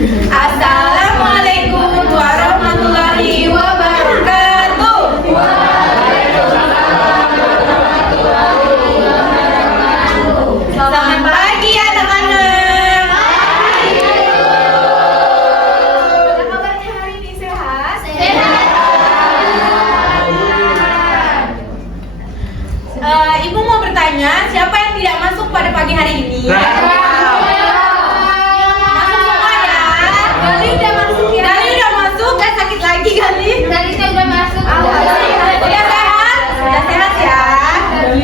Assalamualaikum warahmatullahi wabarakatuh. Selamat pagi anak-anak. Apa kabarnya hari ini, sehat? Ibu mau bertanya, siapa yang tidak masuk pada pagi hari ini? Gali udah masuk. Udah sehat? Udah sehat ya?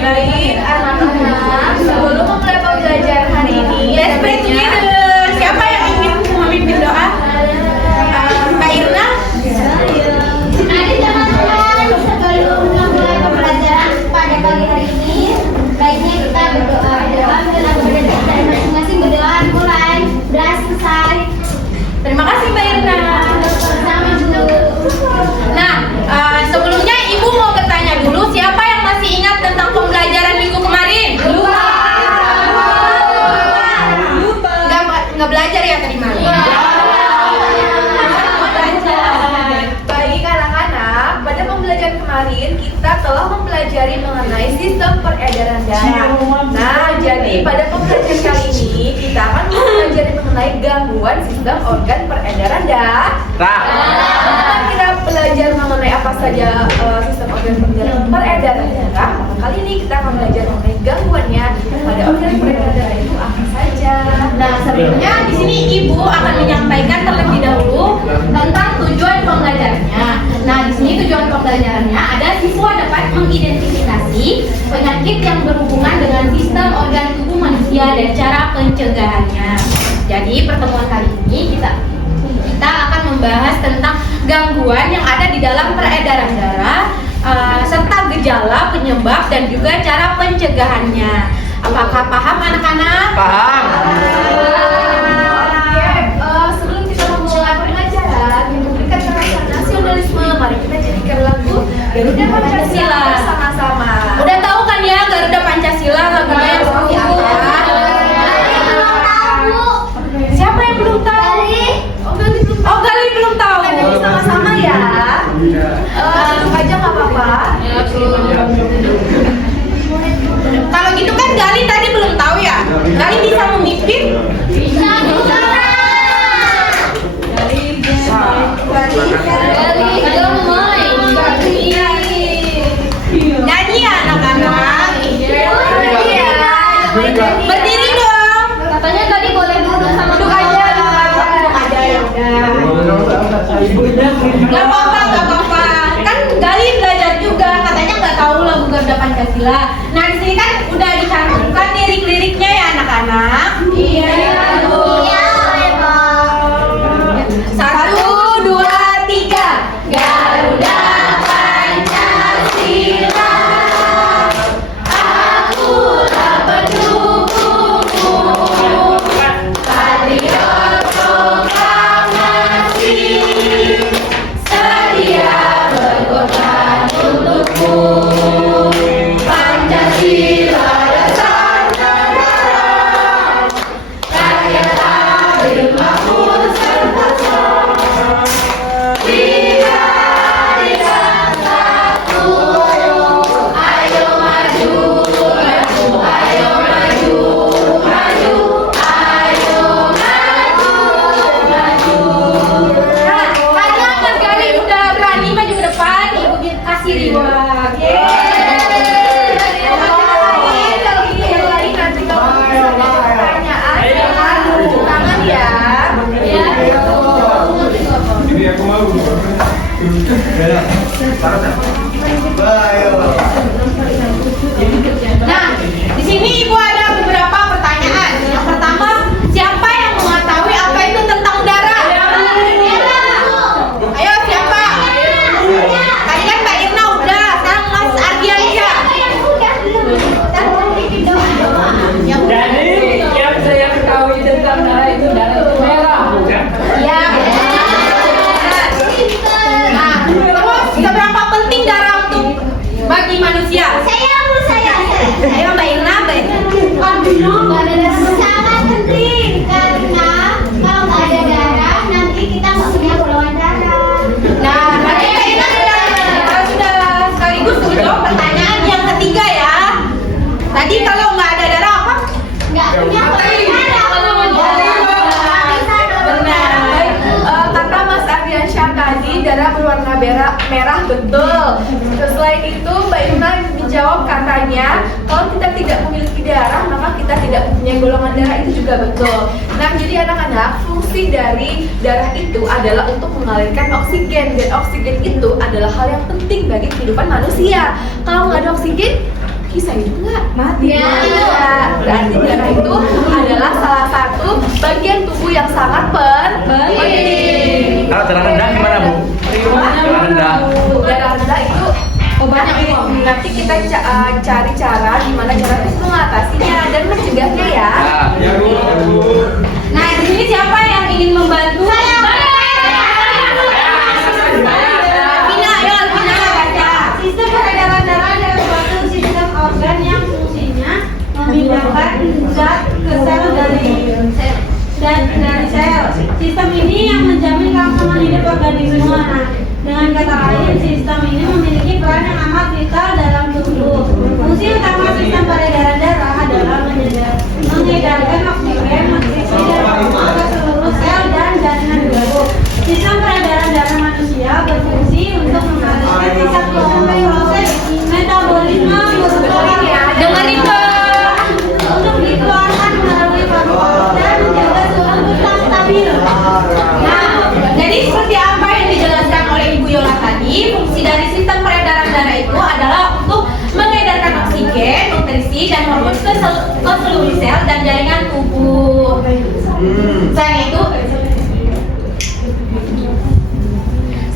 Baik, anak-anak. Sebelum memulai pembelajaran hari ini, let's pray together. Siapa yang ingin memimpin doa? Mbak Irna? Mari teman-teman, sebelum memulai pembelajaran pada pagi hari ini, baiknya kita berdoa. Ambil kepada kita masing-masing berdoa. Mulai, sudah selesai. Terima kasih Mbak Irna. Sama dulu. Nah, sebelumnya Ibu mau bertanya dulu, siapa yang masih ingat tentang pembelajaran minggu kemarin? Lupa. Nggak belajar ya tadi malam? Baik anak-anak, pada pembelajaran kemarin kita telah mempelajari mengenai sistem peredaran darah. Nah, jadi pada pembelajaran kali ini kita akan mempelajari mengenai gangguan sistem organ peredaran darah. Kita belajar mengenai apa saja sistem organ peredaran darah. Kali ini kita akan belajar mengenai gangguannya pada organ peredaran darah itu apa saja. Nah, sebelumnya di sini Ibu akan menyampaikan terlebih dahulu tentang tujuan pembelajarannya. Nah, di sini tujuan pembelajarannya ada siswa dapat mengidentifikasi penyakit yang berhubungan dengan sistem organ tubuh manusia dan cara pencegahannya. Jadi, pertemuan kali ini kita akan membahas tentang gangguan yang ada di dalam peredaran darah, serta gejala, penyebab, dan juga cara pencegahannya. Apakah paham anak-anak? Paham. Sebelum kita memulai pembelajaran yang memberikan rasa nasionalisme, mari kita jadikan lagu Garuda Pancasila bersama-sama. Udah tahu kan ya Garuda Pancasila lagunya yang seperti apa? Siapa yang belum tahu? Oh, Gali belum tahu. Jadi sama-sama ya. Duduk aja nggak apa-apa. Kalau gitu kan Gali tadi belum tahu ya? Gali bisa memimpin? Bisa. Nyanyi ya anak-anak. Berdiri dong. Katanya tadi boleh duduk sama Duduk aja ya udah. Gak apa-apa. Kan Gali belajar juga. Katanya nggak tahu lagu Garuda Pancasila. Nah di sini kan udah dicantumkan lirik-liriknya ya anak-anak. Iya. Satu, dua, tiga. Garuda Pancasila, akulah pendukungmu. Patriot proklamasi, sedia berkorban untukmu. Pancasila dasar negara, rakyat adil makmur serta Nah, di sini Ibu ada beberapa pertanyaan. Yang pertama, siapa yang mengetahui apa itu tentang darah? Ayo siapa? Tadi kan Mbak Irna udah, sekarang Mas Ardiansyah. Jadi yang saya ketahui tentang darah itu merah, bukan? Iya. Nah, terus seberapa penting darah merah, betul. Selain itu, Mbak Yuna menjawab katanya, kalau kita tidak memiliki darah, maka kita tidak mempunyai golongan darah, itu juga betul. Nah, jadi anak-anak, fungsi dari darah itu adalah untuk mengalirkan oksigen, dan oksigen itu adalah hal yang penting bagi kehidupan manusia. Kalau nggak ada oksigen, bisa hidup nggak? Mati. Ya. Berarti darah itu adalah salah satu bagian tubuh yang sangat penting. Kalau darah rendah gimana, Bu? Darah rendah. Darah rendah itu banyak ini. Nanti kita cari cara gimana cara untuk mengatasinya dan mencegahnya ya. Nah, di sini siapa yang ingin membantu? Saya. Vina, ayo Vina baca. Sistem peredaran darah adalah suatu sistem organ yang fungsinya memindahkan zat ke sel dari sel. Sistem ini yang menjamin kelangsungan hidup organisme. Nah, dengan kata lain, sistem ini memiliki peran yang amat vital dalam tubuh. Fungsi utama sistem peredaran darah adalah mengedarkan oksigen, nutrisi, dan hormon ke seluruh sel dan jaringan tubuh. Sistem peredaran darah manusia berfungsi untuk mengalirkan sisa proses metabolisme Dengerin untuk dikeluarkan melalui paru-paru dan menjaga suhu tubuh stabil. Nah, jadi seperti apa yang dijelaskan oleh Ibu Yola tadi, fungsi dari sistem peredaran darah itu adalah untuk mengedarkan oksigen, nutrisi, dan hormon ke seluruh sel dan jaringan tubuh.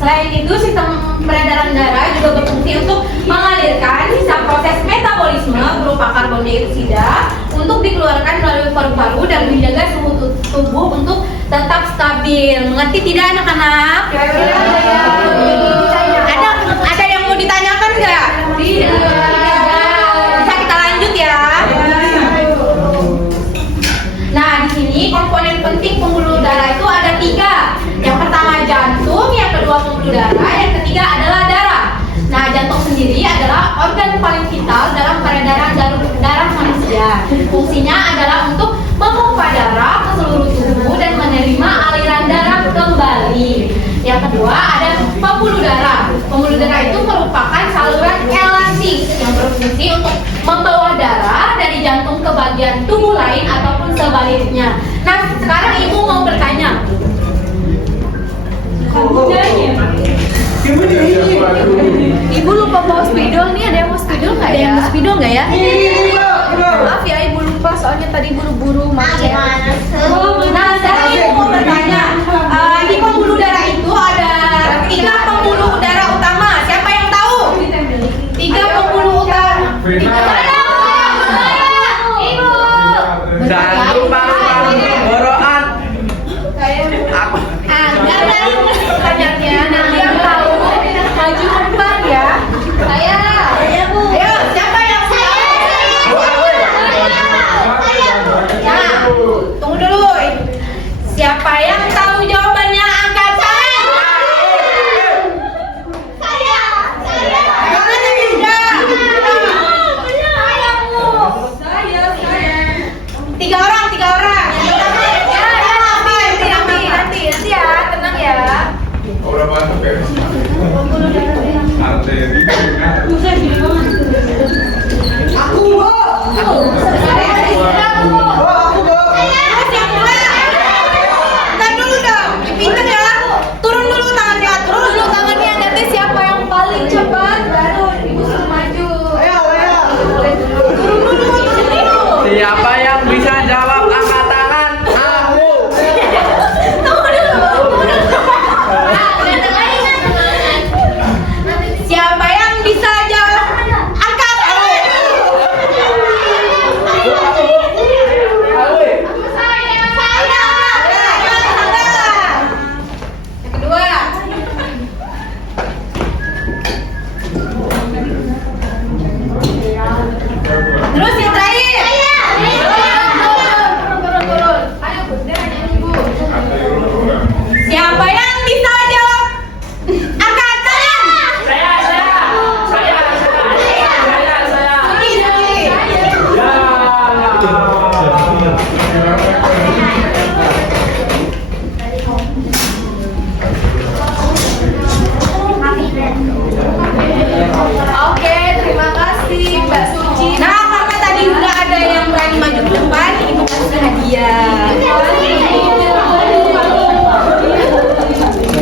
Selain itu, sistem peredaran darah juga berfungsi untuk mengalirkan sisa proses metabolisme berupa karbon dioksida untuk dikeluarkan melalui paru-paru dan menjaga suhu tubuh untuk tetap stabil. Mengerti tidak anak-anak? Ada yang mau ditanyakan nggak? Bisa kita lanjut ya. Nah, di sini komponen penting pembuluh darah itu ada 3. Yang pertama jantung, yang kedua pembuluh darah, yang ketiga adalah darah. Nah, jantung sendiri adalah organ paling vital dalam peredaran darah manusia. Fungsinya adalah untuk memompa darah ke seluruh tubuh dan menerima aliran darah kembali. Yang kedua ada pembuluh darah. Pembuluh darah itu merupakan saluran elastik yang berfungsi untuk membawa darah dari jantung ke bagian tubuh lain ataupun sebaliknya. Nah, sekarang Ibu mau bertanya. Ibu lupa bawa spidol nih, ada yang mau spidol nggak ya? Spidol nggak ya? Maaf ya, Ibu lupa soalnya tadi buru-buru maaf ya. Nah, sekarang Ibu mau bertanya. Di pembuluh darah itu ada 3 pembuluh darah utama. Siapa yang tahu? 3 pembuluh utama. Ibu. Jangan lupa boroan. Apa? Pertanyaannya, nanti yang tahu maju ke depan ya. Saya. Bu. Ayo, siapa yang tahu? Nah, tunggu dulu.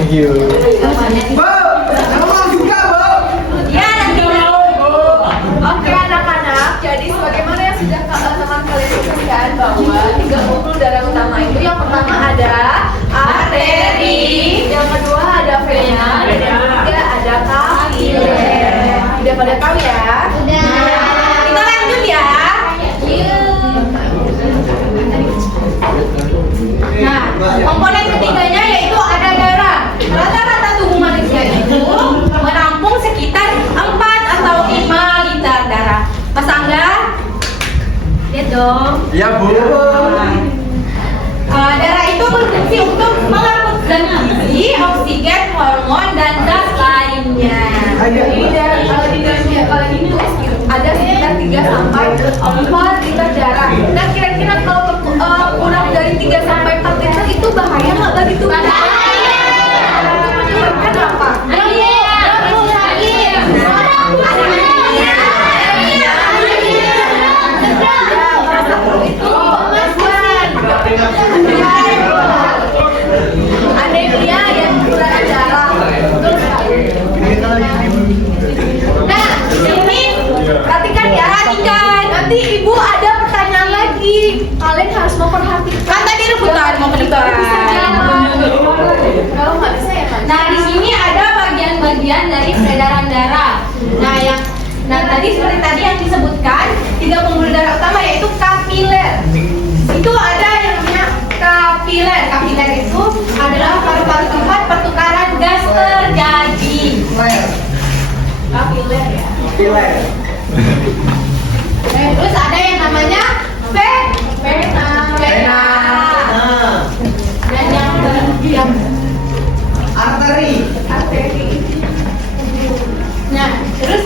you. Ya, nanti Oke anak-anak, jadi sebagaimana yang sudah teman kalian sebutkan bahwa 3 pembuluh darah utama itu yang pertama ada arteri, yang kedua ada vena, dan yang ketiga ada kapiler. Udah pada tahu ya? Kita lanjut ya. Nah, komponen ketiganya yaitu ada darah. Rata-rata tubuh manusia itu menampung sekitar 4 atau 5 liter darah. Mas Angga, lihat dong. Ya, Bu. Darah itu berfungsi untuk mengangkut zat gizi, oksigen, hormon, dan gas lainnya. Jadi darah kalau ditulis gitu, ada sekitar 3 sampai 4 liter darah. Nah kira-kira kalau kurang dari 3 sampai 4 liter itu bahaya nggak bagi tubuh? Menyebabkan apa? Anemia yang kekurangan darah. Betul sekali. Nah, ini perhatikan ya. Nanti ibu ada pertanyaan lagi. Kalian harus memperhatikan. Kan tadi rebutan mau ke depan. Kalau nggak bisa ya kan? Nah, di sini ada bagian-bagian dari peredaran darah. Nah, tadi seperti tadi yang disebutkan 3 pembuluh darah utama yaitu kapiler. Itu ada yang namanya kapiler. Kapiler itu adalah paru-paru tempat pertukaran gas terjadi. Kapiler ya. Terus ada yang namanya vena. Dan yang Arteri. Nah, terus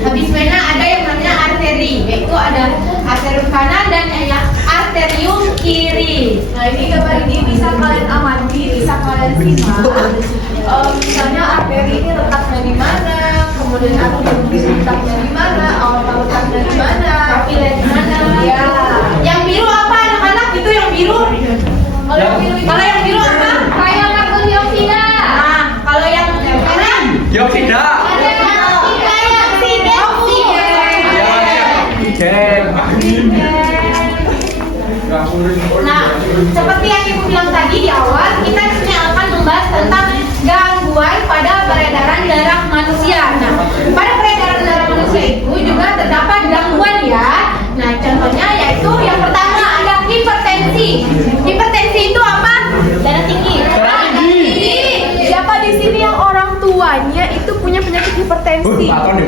habis vena ada yang namanya arteri, yaitu ada arterium kanan dan yang arterium kiri. Nah ini gambar ini bisa kalian amati, bisa kalian simak. Misalnya arteri ini letaknya di mana, kemudian arterium ini letaknya di mana, aorta letaknya di mana, kapiler di mana. Ya. Yang biru apa anak-anak? Itu yang biru. Kalau yang biru itu Kalau yang biru apa? Kayak karbon dioksida. Nah, kalau yang merah Dioksida. Nah, seperti yang ibu bilang tadi di awal, kita di sini akan membahas tentang gangguan pada peredaran darah manusia. Nah, pada peredaran darah manusia itu juga terdapat gangguan ya. Nah, contohnya yaitu yang pertama ada hipertensi. Hipertensi itu apa? Darah tinggi. siapa di sini yang orang tuanya itu punya penyakit hipertensi? Baton nih.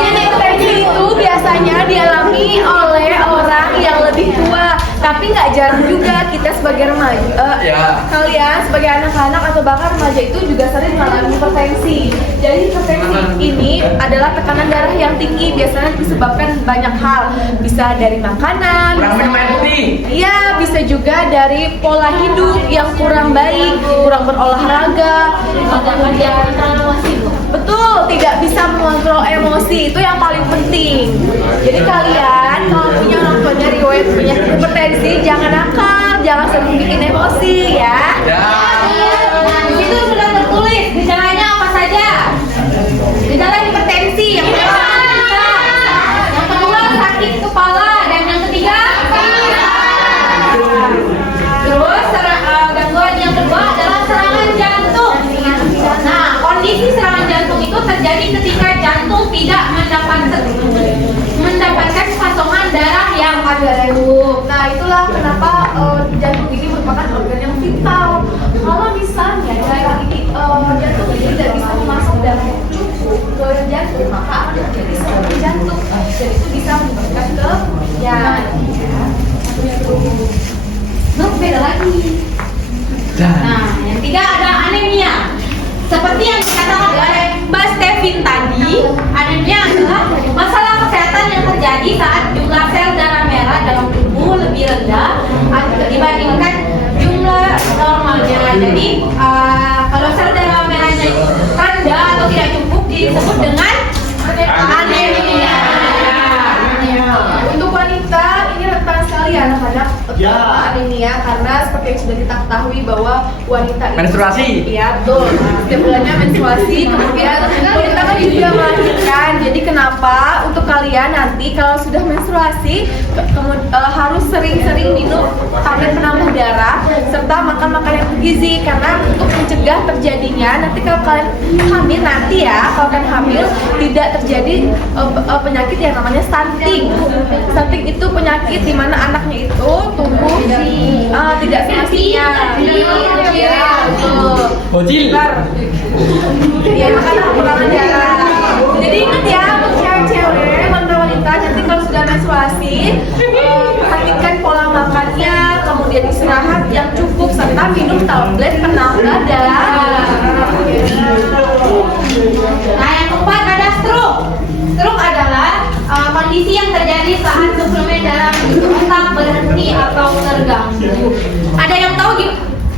Hipertensi itu biasanya dialami oleh orang yang lebih tua, tapi nggak jarang juga kita sebagai remaja, Ya. kalian sebagai anak-anak atau bahkan remaja itu juga sering mengalami hipertensi. Jadi hipertensi ini adalah tekanan darah yang tinggi, biasanya disebabkan banyak hal, bisa dari makanan, Kurang minum air putih. iya, bisa juga dari pola hidup yang kurang baik, kurang berolahraga, betul, tidak bisa mengontrol emosi, itu yang paling penting. Jadi kalian kalau punya orang tuanya riwayat penyakit hipertensi, jangan nakal, jangan sering bikin emosi ya. Ya. Nah, di situ sudah tertulis gejalanya apa saja. Gejala hipertensi yang pertama, yang kedua sakit kepala, dan yang ketiga terus gangguan yang kedua adalah serangan jantung. Nah, kondisi serangan jantung itu terjadi ketika jantung tidak mendapatkan pasokan darah yang cukup. Nah itulah kenapa jantung ini merupakan organ yang vital. Kalau misalnya darah ini jantung ini tidak bisa memasok darah yang cukup ke jantung, maka akan terjadi serangan jantung. Dan itu bisa menyebabkan kematian. Beda lagi. Nah, yang ketiga ada anemia. Seperti yang dikatakan oleh Mbak Stevin tadi, anemia adalah masalah kesehatan yang terjadi saat jumlah sel darah merah dalam tubuh lebih rendah dibandingkan jumlah normalnya. Jadi, kalau sel darah merahnya rendah atau tidak cukup disebut dengan anemia. Untuk wanita ini rentan sekali ya anak-anak anemia karena seperti yang sudah kita ketahui bahwa wanita itu Menstruasi. Iya betul. Setiap bulannya menstruasi, kemudian wanita kan juga melahirkan. Jadi kenapa untuk kalian nanti kalau sudah menstruasi harus sering-sering minum tablet penambah darah serta makan makanan yang bergizi karena untuk mencegah terjadinya nanti kalau kalian hamil nanti ya kalau kalian hamil tidak terjadi penyakit yang namanya stunting. Stunting itu penyakit di mana anaknya itu tumbuh tidak semestinya. Iya, betul. Bocil. Bentar. Iya, makanya kekurangan darah. Jadi ingat ya untuk cewek-cewek, wanita nanti kalau sudah menstruasi, perhatikan pola makannya, kemudian istirahat yang cukup serta minum tablet penambah darah. Nah, yang keempat ada stroke. Stroke adalah kondisi yang terjadi saat suplemen darah itu otak berhenti atau terganggu. Ada yang tahu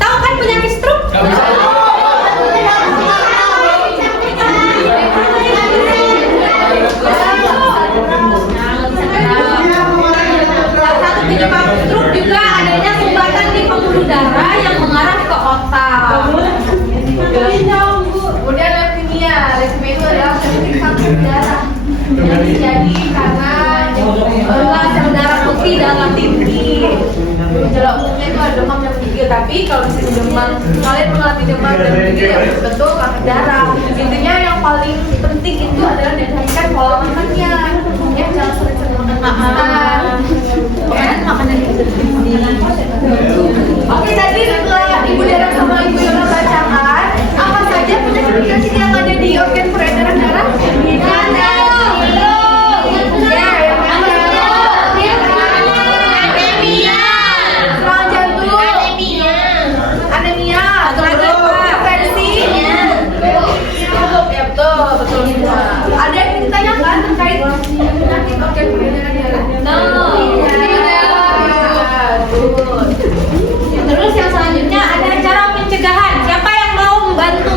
tahu kan penyakit stroke? Gak bisa. Salah satu penyebab stroke juga adanya sumbatan di pembuluh darah yang mengarah ke otak. Kemudian leukemia. Leukemia itu adalah penyakit kanker darah yang terjadi karena sel darah putih dalam tinggi. Gejala umumnya itu ada demam yang tinggi, tapi kalau misalnya demam, kalian mengalami demam dan tinggi ya betul kanker darah. Intinya yang paling penting itu adalah diperhatikan pola makannya. Ya jangan sering-sering makan makanan yang bergizi. Oke, tadi setelah Ibu Dara sama Ibu Yola bacakan, apa saja penyakit-penyakit yang ada di organ peredaran darah? Ada yang ditanyakan terkait penyakit organ peredaran darah? Terus yang selanjutnya ada cara pencegahan. Siapa yang mau membantu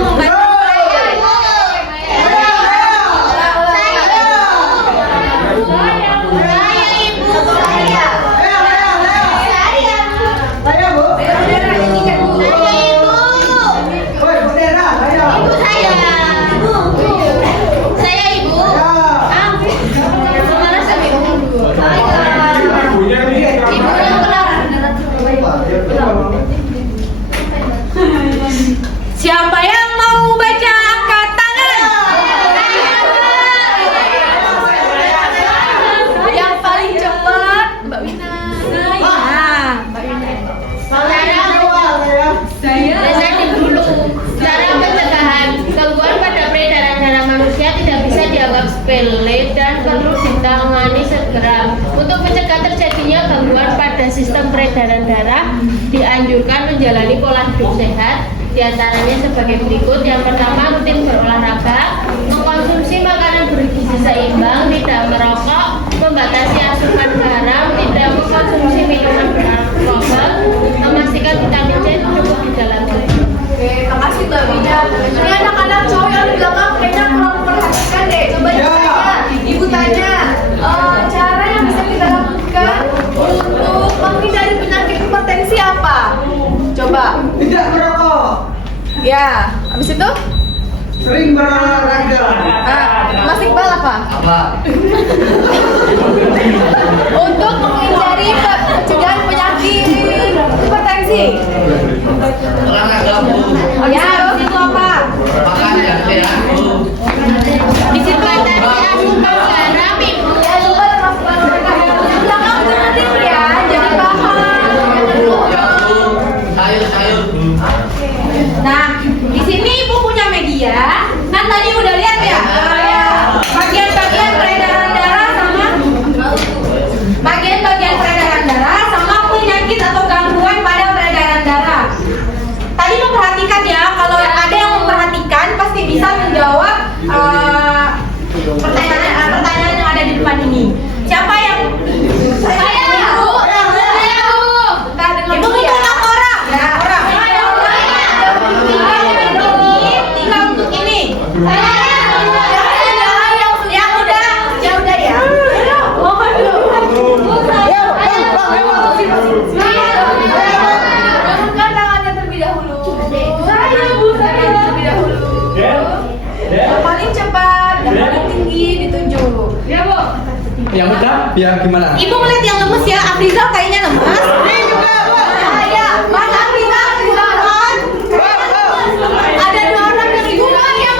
Siapa yang mau baca angkat tangan? Yang paling cepat Mbak Wina. Saya dulu. Cara pencegahan gangguan pada peredaran darah manusia tidak bisa dianggap sepele dan perlu ditangani segera. Untuk mencegah terjadinya gangguan pada sistem peredaran darah, dianjurkan menjalani pola hidup sehat. Di antaranya sebagai berikut. Yang pertama, rutin berolahraga, mengkonsumsi makanan bergizi seimbang, tidak merokok, membatasi asupan garam, tidak mengkonsumsi minuman beralkohol, memastikan vitamin C cukup di dalam tubuh. Oke, makasih Mbak Wina. Ini anak-anak cowok yang di belakang kayaknya kurang memperhatikan deh. Coba Ibu tanya, cara yang bisa kita lakukan untuk menghindari penyakit hipertensi apa? Coba. Tidak merokok, Ya, habis itu? sering berolahraga. Mas Iqbal apa? Apa? Untuk menghindari pencegahan penyakit hipertensi. Olahraga, Bu. Ya, habis itu apa? Makan yang sehat, Bu. Dibatasi asupan garam, Ibu. Ya, coba termasuk olahraga. Belakang dengerin ya, jadi paham. Ya, Bu. Sayur-sayur, Bu. Nah, di sini Ibu punya media. Kan tadi udah lihat ya? Bagian-bagian peredaran darah sama bagian-bagian peredaran darah sama Yang udah, ya gimana? Ibu ngeliat yang lemes ya, Afrizal kayaknya lemes. Ini juga, Pak. Saya, Mas Afrizal juga kan? Ada 2 orang yang ibu kan yang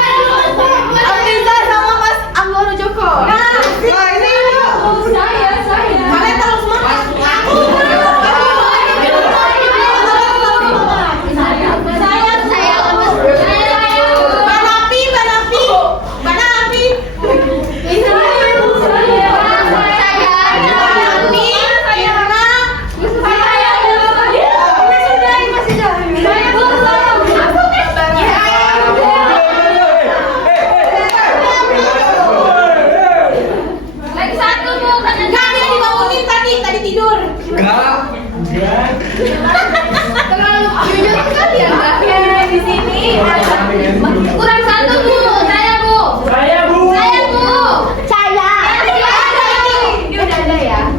Afrizal sama Mas Anggoro Joko. Nah, ini Saya. Kalian tahu semua? Aku. Tadi tidur. Terlalu jujur sekali ya Mbak. Di sini kurang 1 Bu, saya Bu. Saya Bu. Saya Bu. Saya. Ini udah ada ya.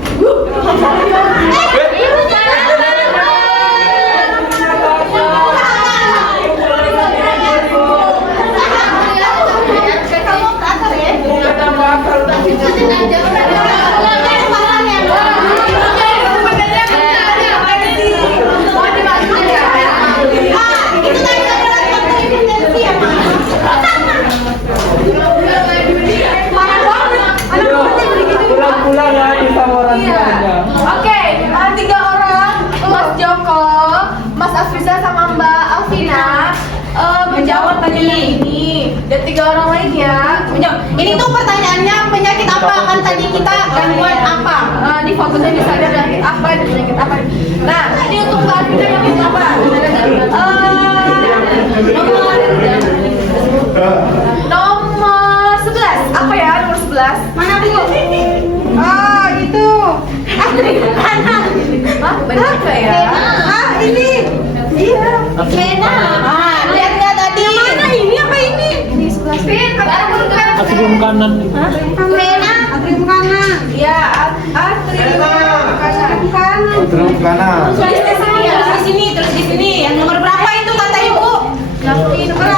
Pulang-pulang ya di sama orang tuanya. Oke, 3 orang, Mas Joko, Mas Afrizal sama Mbak Alvina menjawab tadi ini. Dan 3 orang lainnya menjawab. Ini tuh pertanyaannya penyakit apa kan tadi kita gangguan apa? Di fokusnya bisa ada penyakit apa, ada penyakit apa. Nah, ini untuk Mbak Alvina penyakit apa? Nomor 11. Apa ya nomor 11? Mana Bu? Itu. Hah? Benar nggak ya? Ini. Iya. Lena. Lihat nggak tadi? Mana ini apa ini? Atrium kanan. Lena. Atrium kanan. Ya, atrium kanan. Terus kanan. Terus di sini, terus di sini. Yang nomor berapa itu kata Ibu? Nafi nomor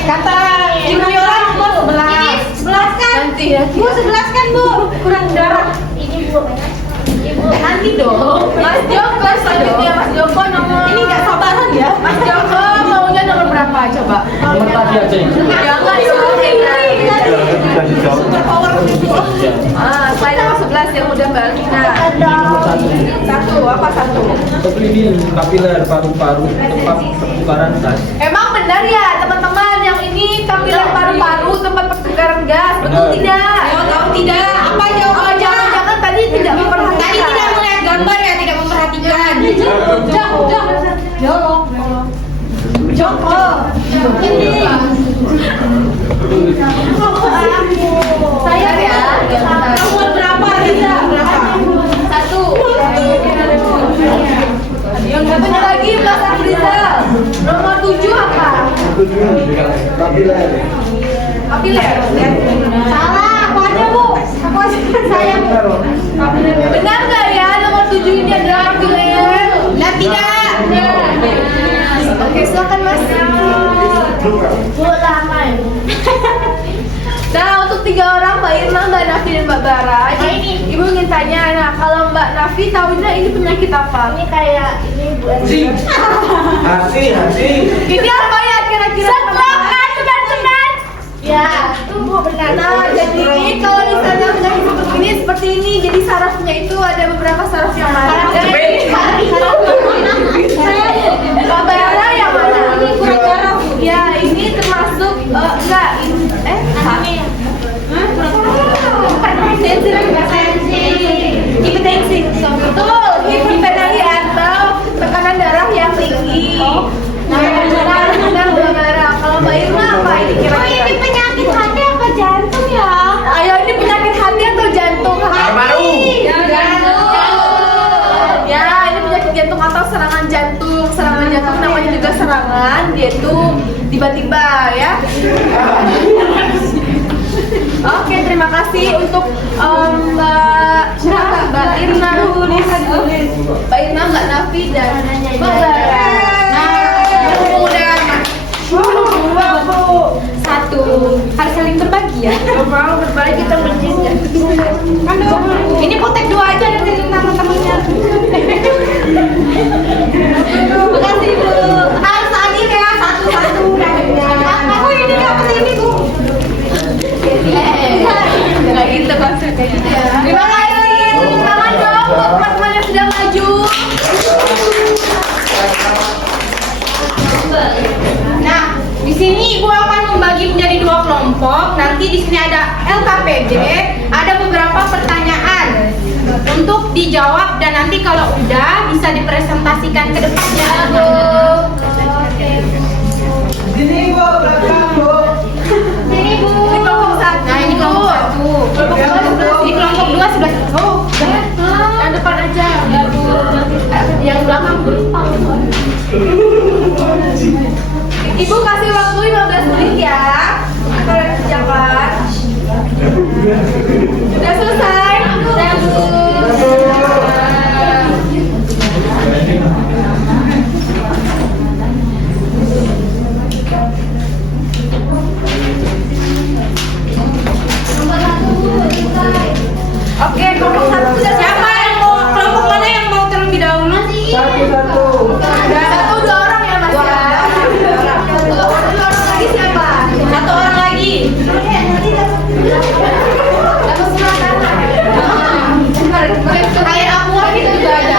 Kata Ibu Yola nomor 11. 11 kan? nanti ya. Bu 11 kan Bu? Kurang darah. Ini Bu. Nanti dong. Mas Joko selanjutnya Mas Joko nomor. Ini nggak sabaran ya? Mas Joko maunya nomor berapa coba? Nomor tadi aja. Jangan disebutkan. Sudah dijawab. Super power gitu. Slide nomor 11 yang udah Mbak Alvina. Satu, apa satu? Ini kapiler paru-paru tempat pertukaran gas. Emang benar ya teman-teman yang ini kapiler paru-paru tempat pertukaran gas, betul Benar. tidak? Jawab tidak. Apa Oh, jawabannya? jangan-jangan tadi tidak memperhatikan. Tadi tidak melihat gambar ya, tidak memperhatikan. Joko. Ini. Saya ya. Nomor berapa Rita? Berapa? 1. Yang satunya lagi Mas Afrizal. Nomor 7 apa? Kapiler. Kapiler. Salah. Aku aja Bu. Aku aja. Saya Bu. Benar nggak ya nomor 7 ini adalah kapiler? Nah, tidak. Oke, silakan Mas. Bu lama. Nah, untuk 3 orang, Mbak Irma, Mbak Nafi, dan Mbak Bara, ini Ibu ingin tanya, nah kalau Mbak Nafi tahunya ini penyakit apa? Ini kayak ini Bu. Hati. Ini apa ya kira-kira? Teman-teman. Ya, itu Bu benar. Nah, jadi kalau misalnya penyakit seperti ini, jadi sarafnya itu ada beberapa saraf yang mana? Mbak Bara yang mana? Ya, ini termasuk enggak hipertensi. Betul, hipertensi atau tekanan darah yang tinggi. Nah, Mbak Bara, kalau Mbak Irma apa ini kira-kira? Ini penyakit hati apa jantung ya? Ayo, ini penyakit hati atau jantung? Paru-paru. Jantung. Ya, ini penyakit jantung atau serangan jantung. Serangan jantung namanya juga serangan, dia itu tiba-tiba ya. Oke, terima kasih untuk Mbak Irna, Mbak Irna, Mbak Nafi, dan Mbak Bara. Nah, udah Satu. Harus saling berbagi ya. mau berbagi kita berjinjak. Aduh, ini potek 2 aja dari teman-temannya. Makasih Bu. Harus adil ya, satu-satu. Aku ini dapat ini Bu. Nggak gitu konsep kayak gitu ya. Terima kasih. Tepuk tangan dong buat teman-teman yang sudah maju. Nah, di sini Ibu akan membagi menjadi 2 kelompok. Nanti di sini ada LKPD, ada beberapa pertanyaan untuk dijawab dan nanti kalau udah bisa dipresentasikan ke depannya. Sini Bu, belakang Bu. Sini Bu. Ini kelompok 1. Nah, ini kelompok 1. Ini kelompok 2 sudah. Oh, yang depan aja. Ya, Bu. Yang belakang berupa. Ibu kasih waktu 15 menit ya. Kalian kerjakan. Sudah selesai. Udah Bu. Nomor 1 Bu, selesai. Oke, kelompok 1 sudah Siapa yang mau kelompok mana yang mau terlebih dahulu? Satu-satu. Ada 2 orang ya Mas ya. 2 orang lagi siapa? 1 orang lagi. Satu sebelah kanan. Air aqua gitu juga ada.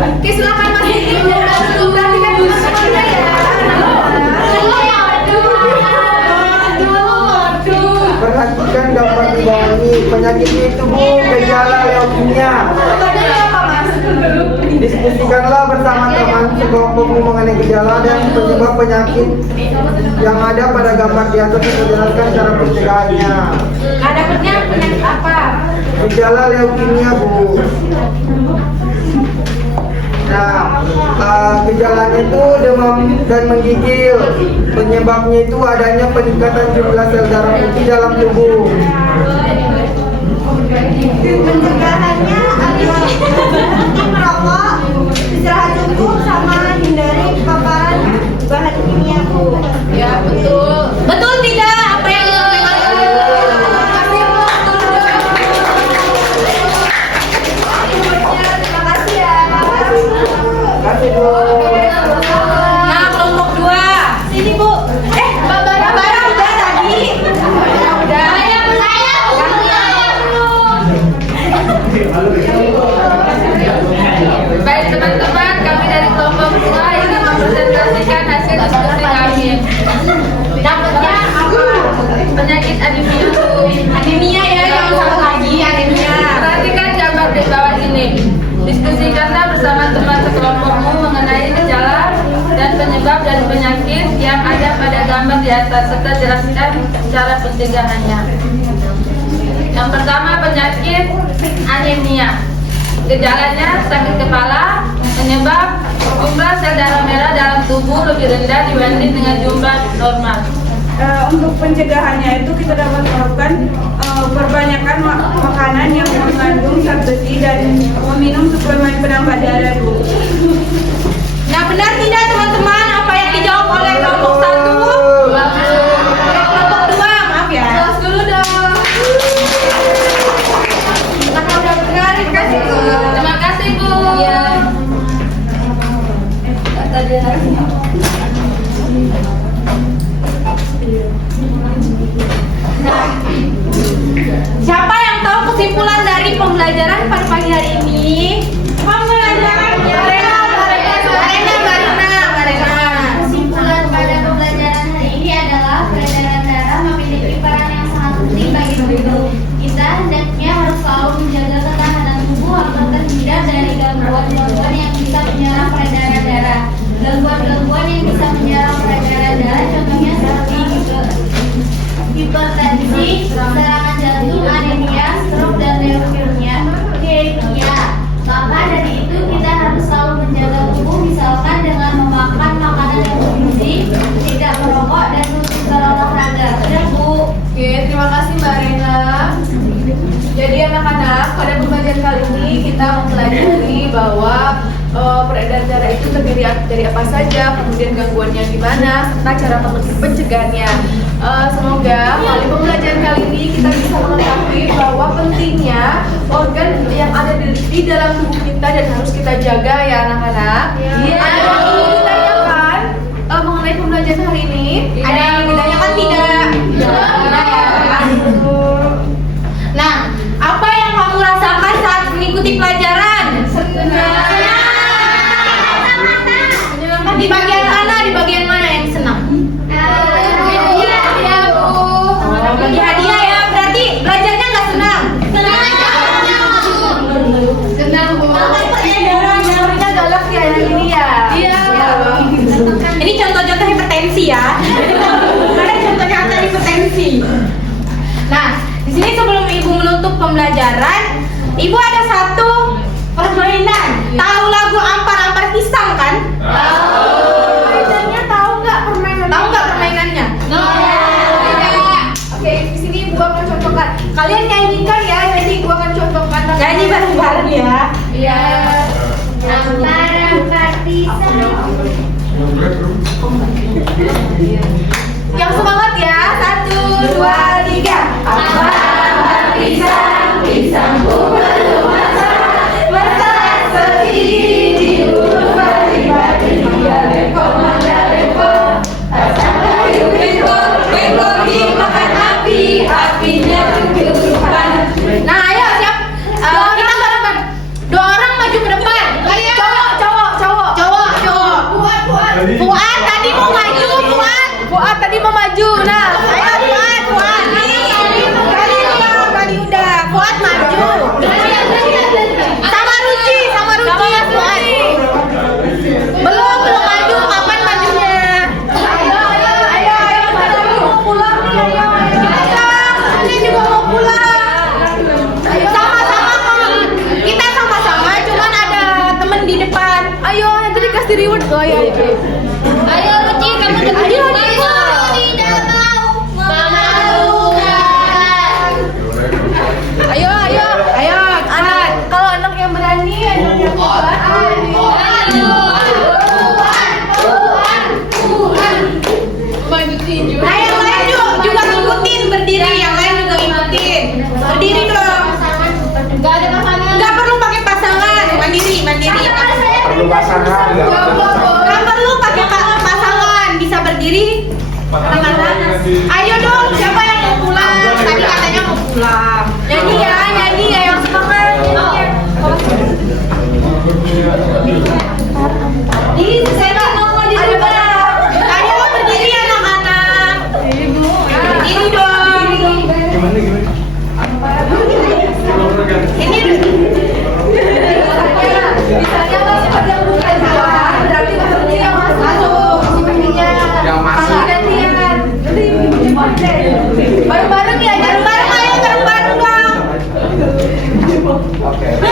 Oke, silakan Mas Diki. Perhatikan dulu semuanya ya. Perhatikan gambar di bawah ini. Penyakitnya itu Bu, gejala leukemia. Pertanyaannya apa Mas? Diskusikanlah bersama teman sekelompokmu mengenai gejala dan penyebab penyakit yang ada pada gambar di atas dan menjelaskan cara pencegahannya. Ada penyakit apa? Gejala leukemia Bu. Nah, gejalanya itu demam dan menggigil. Penyebabnya itu adanya peningkatan jumlah sel darah putih dalam tubuh. Pencegahannya adalah berhenti merokok, istirahat cukup, sama hindari paparan bahan kimia Bu. Ya, betul. Betul tidak apa yang disampaikan? Terima kasih ya. Kasih Bu. Nah, kelompok 2. Sini Bu. Mbak Bara udah tadi. Udah. Baik teman-teman, kami dari kelompok 2 ingin mempresentasikan hasil diskusi kami. Dapatnya apa? Penyakit anemia. Anemia ya, yang satu lagi anemia. Perhatikan gambar di bawah ini. Diskusikanlah bersama teman sekelompokmu mengenai gejala dan penyebab dari penyakit yang ada pada gambar di atas serta jelaskan cara pencegahannya. Yang pertama, penyakit anemia. Gejalanya sakit kepala, penyebab jumlah sel darah merah dalam tubuh lebih rendah dibanding dengan jumlah normal. Untuk pencegahannya itu kita dapat melakukan perbanyakan makanan yang mengandung zat besi dan meminum suplemen penambah darah Bu. Nah, benar tidak teman-teman apa yang dijawab oleh kelompok 1? Kelompok 2, maaf ya. Kelas dulu dong. Nah, udah benar, terima kasih. Terima kasih Bu. Iya. Nah, siapa yang tahu kesimpulan dari pembelajaran pada pagi hari ini? Pembelajaran Marina. Kesimpulan pada pembelajaran hari ini adalah peredaran darah memiliki peran yang sangat penting bagi tubuh kita. Hendaknya harus selalu menjaga ketahanan tubuh agar terhindar dari gangguan-gangguan yang bisa menyerang peredaran darah. Gangguan-gangguan yang bisa menyerang peredaran darah contohnya seperti hipertensi, serangan jantung, anemia, stroke, dan leukemia. Maka terdiri dari apa saja, kemudian gangguannya gimana, serta cara pencegahannya. Semoga melalui pembelajaran kali ini kita bisa mengetahui bahwa pentingnya organ yang ada di dalam tubuh kita dan harus kita jaga ya anak-anak. Ada yang ingin ditanyakan mengenai pembelajaran hari ini? Ada yang ditanyakan tidak? Tidak ya. Nah, apa yang kamu rasakan saat mengikuti pelajaran? Menyenangkan di bagian mana? Di bagian mana yang senang? Bagi hadiah ya, berarti belajarnya nggak senang? Senang Bu. Teorinya galak ya yang ini ya. Iya. Ini contoh-contoh hipertensi ya. Ada contoh-contoh hipertensi. Nah, di sini sebelum ibu menutup pembelajaran, ibu ada satu permainan. Tahu lagu Ampar-Ampar Pisang kan? Permainannya tahu nggak permainan? Tahu nggak permainannya? Oke, di sini Ibu akan contohkan. Kalian nyanyikan ya, nanti Ibu akan contohkan. Nyanyi bareng-bareng ya. Iya. Ampar-ampar pisang. Yang semangat ya. 1, 2, 3. Ampar-ampar pisang, pisangku bermasak, masak segini di ulu bari-bari. Lempo, pasang kayu bengkok dimakan api, apinya kecukupan. Nah, ayo siap. Kita bareng-bareng. 2 orang maju ke depan. Cowok. Fuad tadi mau maju, Fuad tadi mau maju. Nah, Ayo Fuad. Tadi udah. Fuad maju. Sama Ruci Fuad. Belum maju. Kapan majunya? Ayo, mau pulang nih, ayo. Ini juga mau pulang. Sama-sama. Kita sama-sama. Cuman ada temen di depan. Ayo, nanti dikasih reward. Oh ya. Ayo Ruci, kamu juga Ayo, tidak mau. Ayo, anak. Kalau anak yang berani, anak yang berani. Nah, yang lain juga ngikutin berdiri. Yang lain juga ngikutin. Berdiri dong. Gak ada pasangan. Nggak perlu pakai pasangan. Mandiri. Perlu pasangan nggak? Nggak perlu pakai pasangan. Bisa berdiri. Ayo dong. Siapa yang mau pulang? Tadi katanya mau pulang. Nyanyi ya yang semangat. Saya mau di depan. Ayo berdiri anak-anak. Berdiri dong. Ini Misalnya kalau seperti yang bukan jual, berarti maksudnya yang masuk. Sepertinya. Yang masuk. Gantian. Bareng-bareng ya, bareng-bareng ayo bareng-bareng dong. Oke. 1,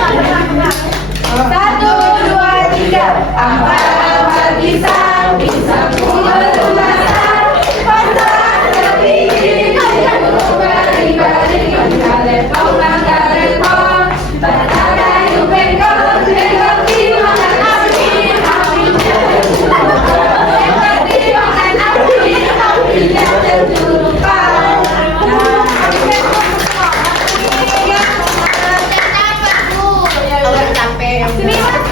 2, 3. Ampar-ampar pisang, pisangku bermasak, masak segini, ayamku bari-bari, kalepong, batang kayu bengkok dimakan api, apinya tercurupan. Agak capek. Sini Mas,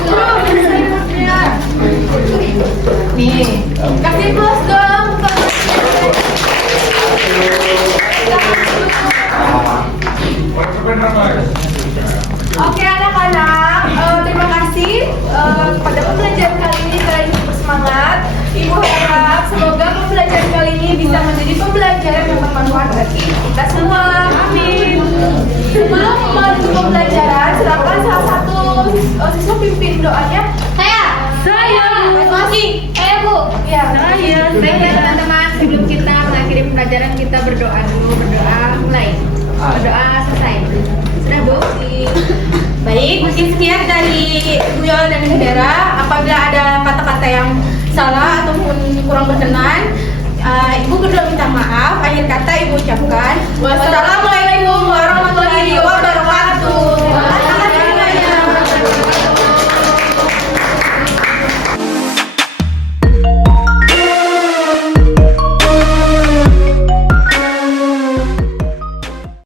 nih, kasih plus dong. Oke anak-anak, terima kasih pada pembelajaran kali ini kalian cukup bersemangat. Ibu harap semoga pembelajaran kali ini bisa menjadi pembelajaran yang bermanfaat bagi kita semua. Amin. Sebelum melanjutkan pembelajaran, silakan salah satu siswa pimpin doanya. Saya. Masih. Bu. Ya. Saya teman-teman, sebelum kita mengakhiri pelajaran kita berdoa dulu, mulai. Berdoa selesai. Sudah Bu? Baik, mungkin sekian dari Bu Yol dan Hidera. Apabila ada kata-kata yang salah ataupun kurang berkenan, Ibu berdua minta maaf. Akhir kata Ibu ucapkan wassalamualaikum warahmatullahi wabarakatuh.